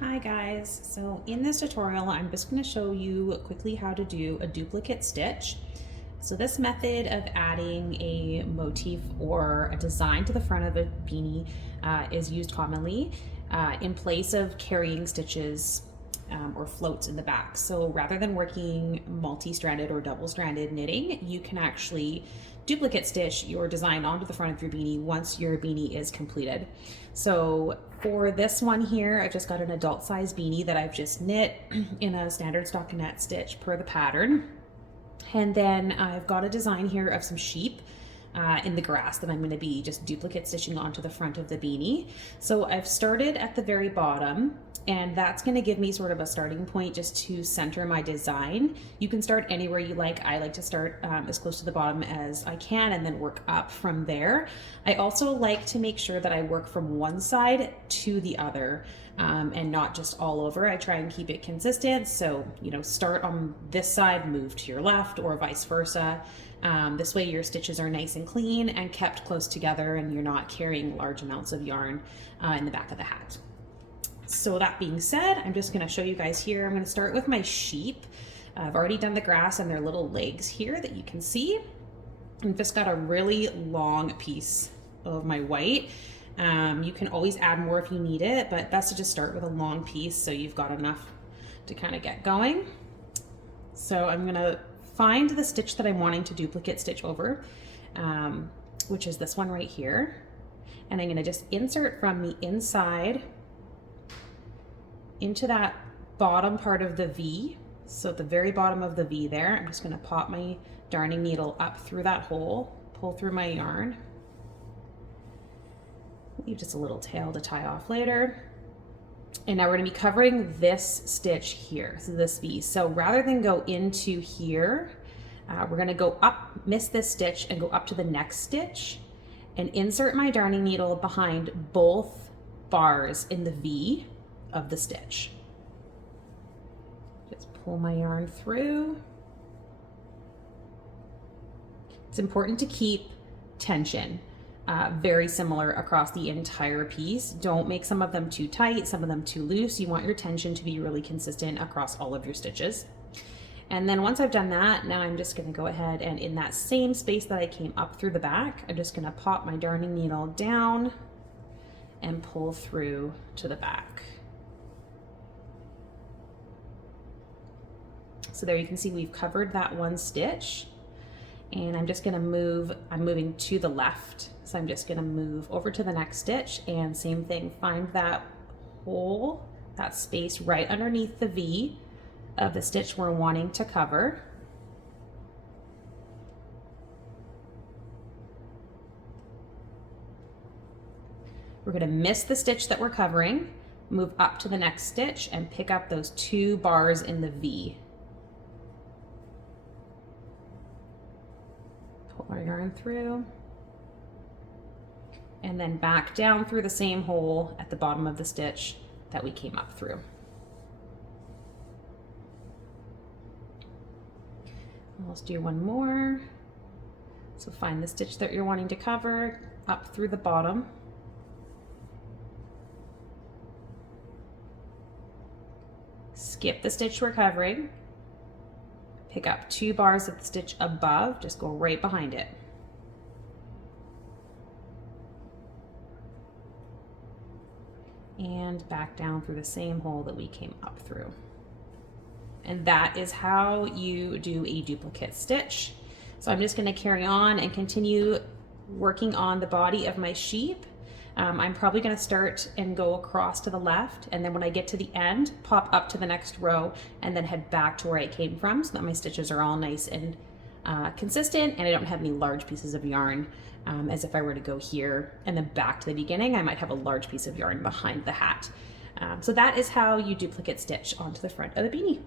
Hi guys, so in this tutorial I'm just going to show you quickly how to do a duplicate stitch. So this method of adding a motif or a design to the front of a beanie is used commonly in place of carrying stitches or floats in the back. So rather than working multi-stranded or double-stranded knitting, you can actually duplicate stitch your design onto the front of your beanie once your beanie is completed. So for this one here, I've just got an adult size beanie that I've just knit in a standard stockinette stitch per the pattern. And then I've got a design here of some sheep in the grass that I'm going to be just duplicate stitching onto the front of the beanie. So I've started at the very bottom, and that's going to give me sort of a starting point just to center my design. You can start anywhere you like. I like to start as close to the bottom as I can and then work up from there. I also like to make sure that I work from one side to the other and not just all over. I try and keep it consistent. So, start on this side, move to your left, or vice versa. This way your stitches are nice and clean and kept close together, and you're not carrying large amounts of yarn in the back of the hat. So that being said, I'm just going to show you guys here. I'm going to start with my sheep. I've already done the grass and their little legs here that you can see. I've just got a really long piece of my white. You can always add more if you need it, but that's to just start with a long piece so you've got enough to kind of get going. So I'm going to find the stitch that I'm wanting to duplicate stitch over, which is this one right here. And I'm going to just insert from the inside into that bottom part of the V. So at the very bottom of the V there, I'm just going to pop my darning needle up through that hole, pull through my yarn, leave just a little tail to tie off later. And now we're going to be covering this stitch here, so this V. So rather than go into here, we're going to go up, miss this stitch, and go up to the next stitch and insert my darning needle behind both bars in the V of the stitch. Just pull my yarn through. It's important to keep tension very similar across the entire piece. Don't make some of them too tight, some of them too loose. You want your tension to be really consistent across all of your stitches. And then once I've done that, now I'm just going to go ahead and in that same space that I came up through the back, I'm just going to pop my darning needle down and pull through to the back. So there you can see we've covered that one stitch, and I'm just going to move, I'm moving to the left. So I'm just going to move over to the next stitch, and same thing, find that hole, that space right underneath the V of the stitch we're wanting to cover. We're going to miss the stitch that we're covering, move up to the next stitch, and pick up those 2 bars in the V. Pull our yarn through, and then back down through the same hole at the bottom of the stitch that we came up through. Let's do one more. So find the stitch that you're wanting to cover, up through the bottom. Skip the stitch we're covering. Pick up 2 bars of the stitch above, just go right behind it. And back down through the same hole that we came up through. And that is how you do a duplicate stitch. So I'm just going to carry on and continue working on the body of my sheep. I'm probably going to start and go across to the left, and then when I get to the end, pop up to the next row and then head back to where I came from so that my stitches are all nice and consistent, and I don't have any large pieces of yarn. As if I were to go here and then back to the beginning, I might have a large piece of yarn behind the hat. So that is how you duplicate stitch onto the front of the beanie.